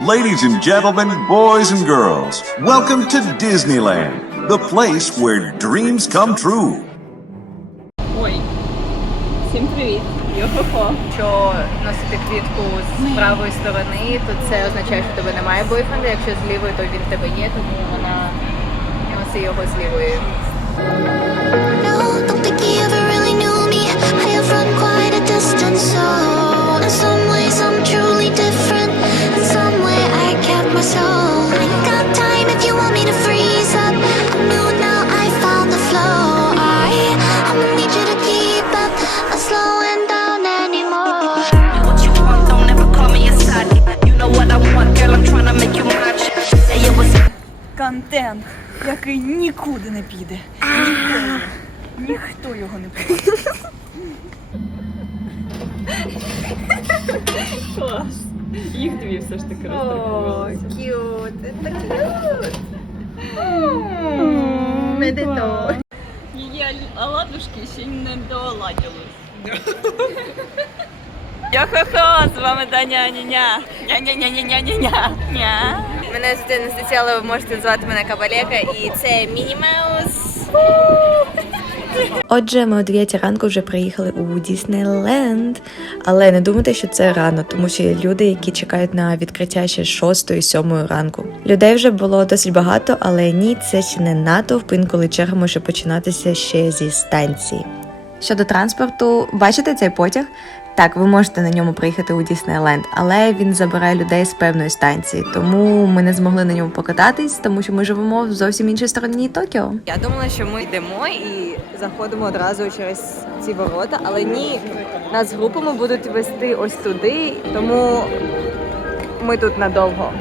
Ladies and gentlemen, boys and girls, welcome to Disneyland, the place where dreams come true. Ой, всім привіт! Йо-хо-хо! Якщо носити квітку з правої сторони, то це означає, що в тебе немає бойфренда. Якщо з лівої, то він в тебе є, тому вона носи його з лівої. No, don't think he ever really knew me. I have run quite a distance, so in some ways I'm truly Контент, який нікуди не піде. Ніколи. Ніхто його не піде. Клас. Їх дві все ж таки роздрукувалися. к'ют, це к'ют. Медито. Її оладушки ще не дооладілись. Йо-хо-хо, з вами Даня Ня-ня. Ня-ня-ня-ня-ня-ня. Ня. Мене звати Анастасія, але ви можете звати мене Кабалека, і це Міні Маус. Отже, ми о 9 ранку вже приїхали у Діснейленд. Але не думайте, що це рано, тому що є люди, які чекають на відкриття ще 6-7 ранку. Людей вже було досить багато, але ні, це ще не натовп, інколи черга може починатися ще зі станції. Щодо транспорту, бачите цей потяг? Так, ви можете на ньому приїхати у Діснейленд, але він забирає людей з певної станції, тому ми не змогли на ньому покататись, тому що ми живемо в зовсім іншій стороні Токіо. Я думала, що ми йдемо і заходимо одразу через ці ворота, але ні, нас групами будуть вести ось туди, тому ми тут надовго.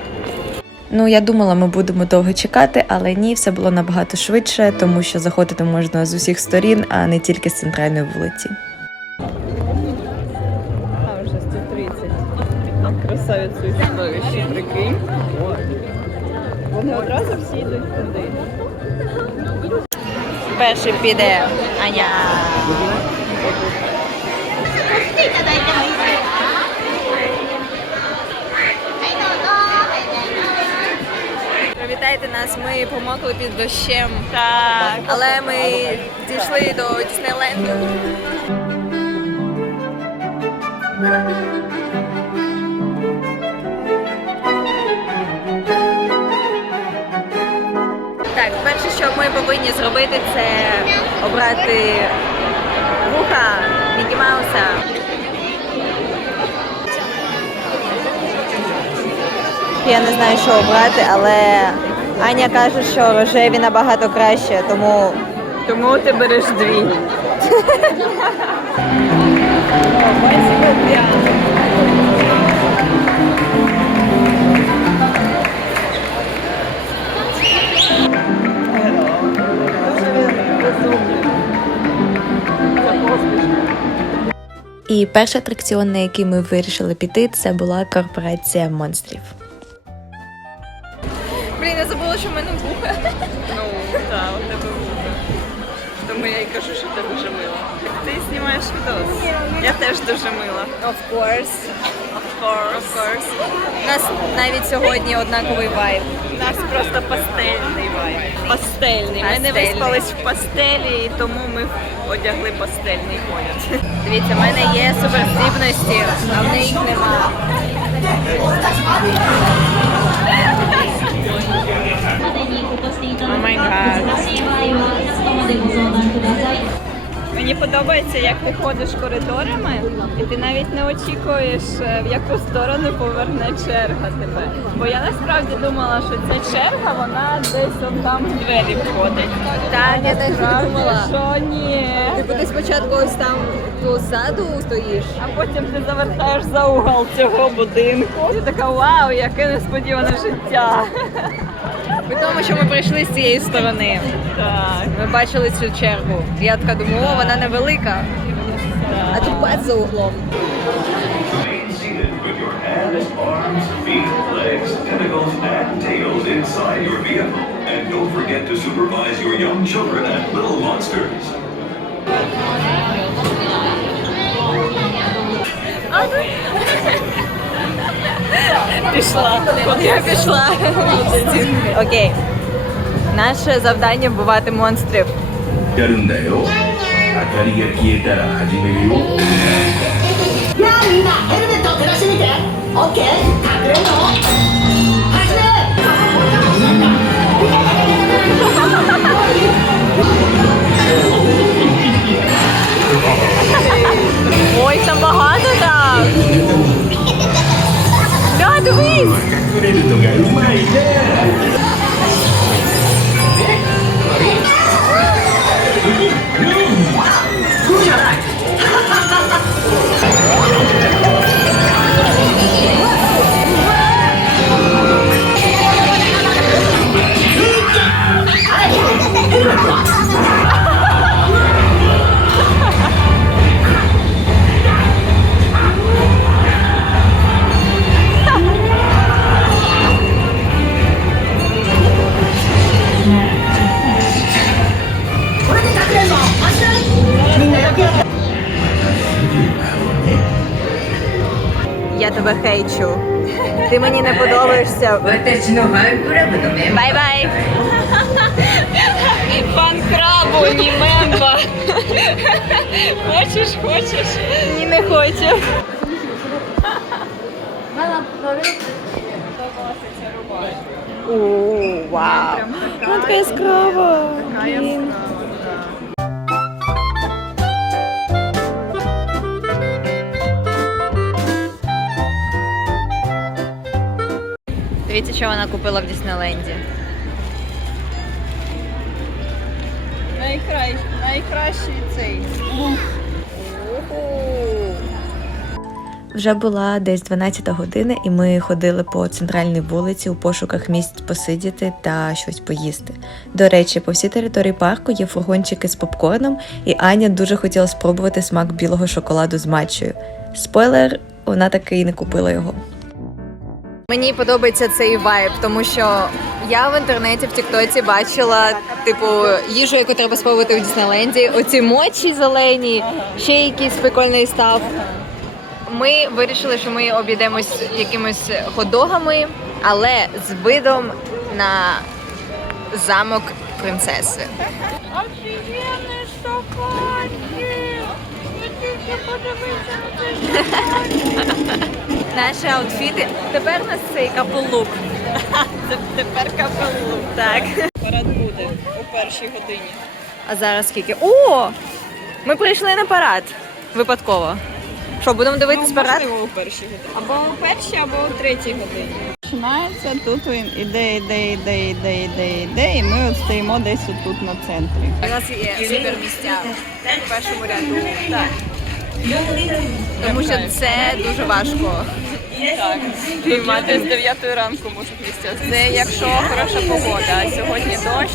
Ну, я думала, ми будемо довго чекати, але ні, все було набагато швидше, тому що заходити можна з усіх сторін, а не тільки з центральної вулиці. Одразу всі йдуть туди. Перший піде Аня. Привітайте нас, ми помокли під дощем. Так. Але ми дійшли до Діснейленду. Так, перше, що ми повинні зробити, це обрати вуха Мікі Мауса. Я не знаю, що обрати, але Аня каже, що рожеві набагато краще, тому Тому ти береш дві. І перший атракціон, на який ми вирішили піти, це була корпорація монстрів. Блін, я забула, що в мене вуха. Ну, так, у тебе вуха. Тому я й кажу, що ти дуже мила. Ти знімаєш відос. Я теж дуже мила. Of course. Of course. Of course. У нас навіть сьогодні однаковий вайб. У нас просто пастельний вайб. Пастельний. Ми не Пастельний. виспались в пастелі, і тому ми одягли пастельний колір. Дивіться, в мене є суперздібності, а в них нема. Мені подобається, як ти ходиш коридорами, і ти навіть не очікуєш, е, в яку сторону поверне черга тебе. Бо я насправді думала, що ця черга вона десь он там в двері входить. Так, я теж думала. Що ні. Типу ти спочатку ось там позаду стоїш. А потім ти завертаєш за угол цього будинку. І така вау, яке несподіване життя. При тому, що ми прийшли з цієї сторони. Так, Ми бачили цю чергу. Я така думаю, о, вона невелика. А тут бац за углом. Remain seated пішла. От я пішла. Окей. Наше завдання бувати монстрів. やくれるのがうまいね。Тебе хейчу. Ти мені не подобаєшся. Бай-бай. Пан крабу, ні мемба. Хочеш, хочеш? Ні, не хочу. О, вау. Вона така яскрава. Блін. Дивіться, що вона купила в Діснейленді. Найкращий, найкращий цей. Вже була десь 12 година, і ми ходили по центральній вулиці у пошуках місць посидіти та щось поїсти. До речі, по всій території парку є фургончики з попкорном, і Аня дуже хотіла спробувати смак білого шоколаду з матчею. Спойлер, вона таки і не купила його. Мені подобається цей вайб, тому що я в інтернеті в Тіктоці бачила типу їжу, яку треба спробувати в Діснейленді. Оці мочі зелені, ще якийсь прикольний став. Ми вирішили, що ми обійдемось якимось ходогами, але з видом на замок принцеси. Офігенний шоколадчик! Ви тільки подивіться на цей Наші аутфіти. Тепер у нас цей капелук. Тепер капелу. Так. Парад буде у першій годині. А зараз скільки? О! Ми прийшли на парад. Випадково. Що, будемо дивитись парад? Ну, Можливо, у першій годині. Або у першій, або у третій годині. Починається, тут він іде, іде, іде, іде, іде, іде, і ми от стоїмо десь тут на центрі. У нас є супер місця в першому ряду. Так. Тому що це дуже важко. Так, Піймати. з 9 ранку можуть місця. Це якщо хороша погода, а сьогодні дощ,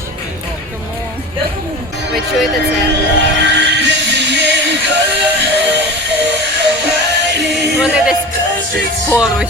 тому ви чуєте це. Вони десь поруч.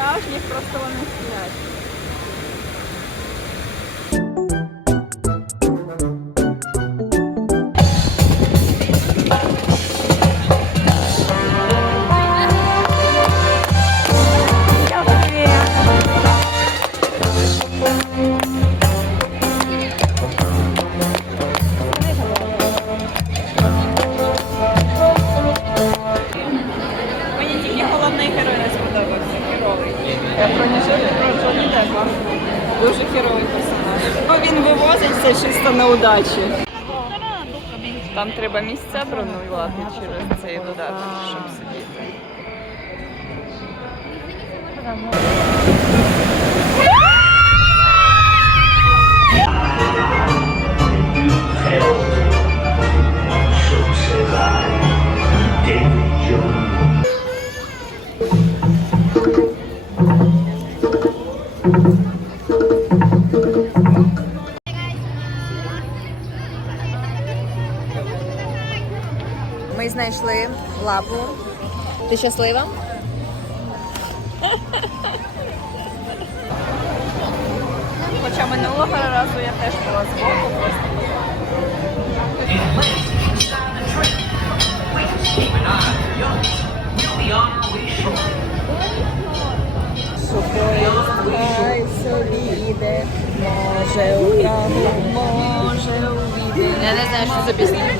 справжніх просто вони стоять. Цей додаток, щоб сидіти. Знайшли лапу. Ти щаслива? Хоча минулого разу я теж була збоку просто. Хай собі йде, може у може у. Я не знаю, що це пісня.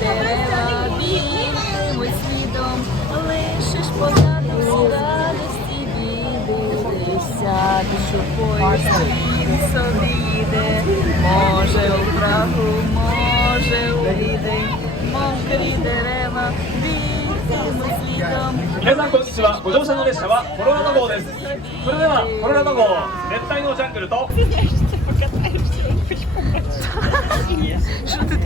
у поїзд, він собі йде, може у Прагу, може у Відень, мокрі дерева білимуть слідом. 皆さんこんにちはご乗車の列車はコロラド号ですそれではコロラド号熱帯のジャングルと Що тут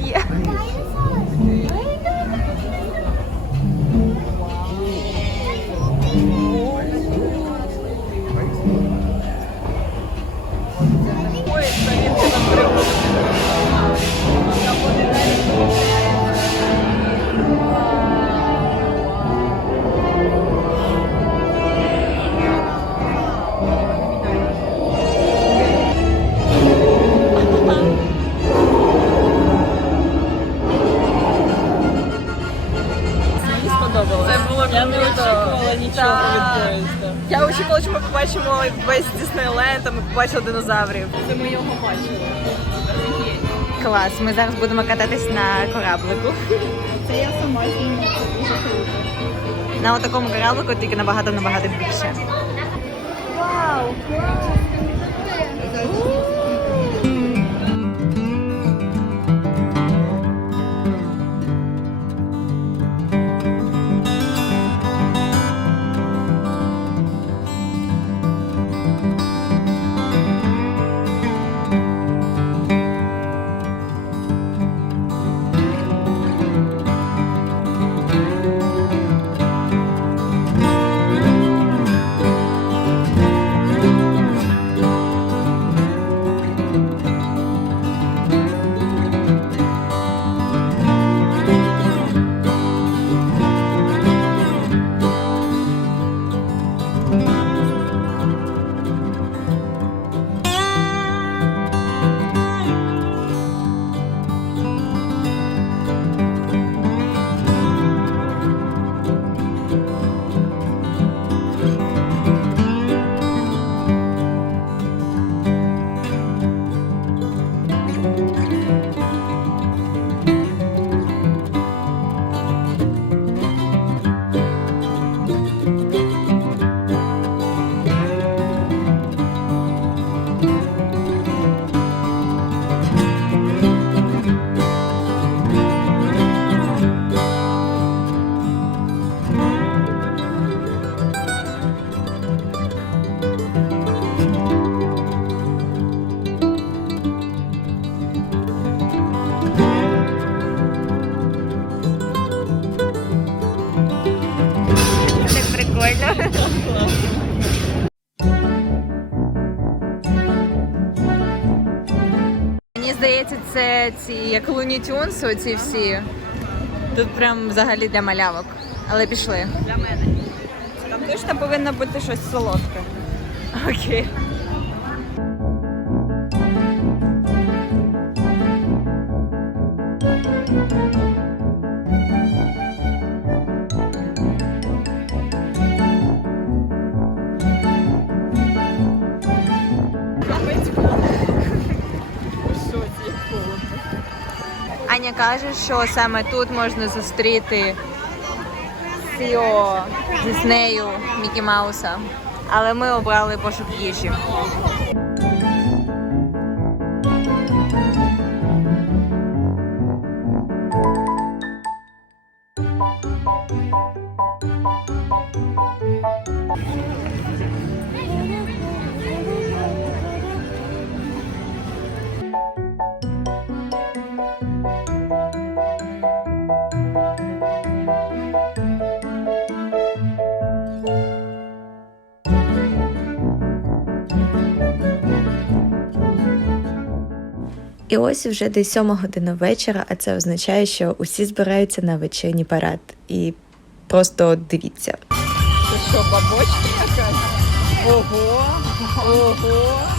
очікувала нічого Так. від поїзда. Я очікувала, що ми побачимо весь Діснейленд, а ми побачили динозаврів. Це ми його бачили. Клас, ми зараз будемо кататись на кораблику. Це я сама знімаю. Дуже. На такому кораблику тільки набагато набагато більше. Так Мені здається, це ці як Луні Тюнс, оці всі. Тут прям взагалі для малявок. Але пішли. Для мене. Там точно повинно бути щось солодке. Окей. Каже, що саме тут можна зустріти Сіо Діснею Мікі Мауса. Але ми обрали пошук їжі. І ось вже десь сьома година вечора, а це означає, що усі збираються на вечірній парад. І просто дивіться. Це що, бабочка якась? Ого! Ого!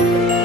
Bye.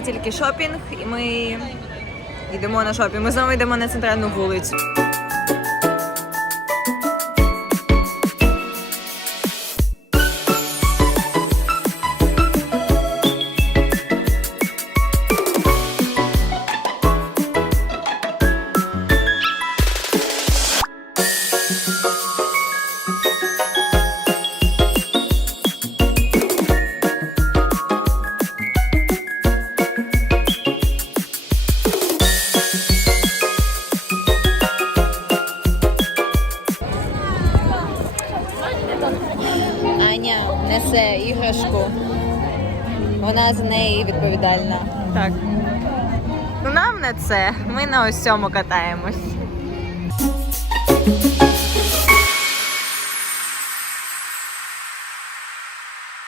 Тільки шопінг, і ми йдемо на шопінг. Ми знову йдемо на центральну вулицю. Цьому катаємось.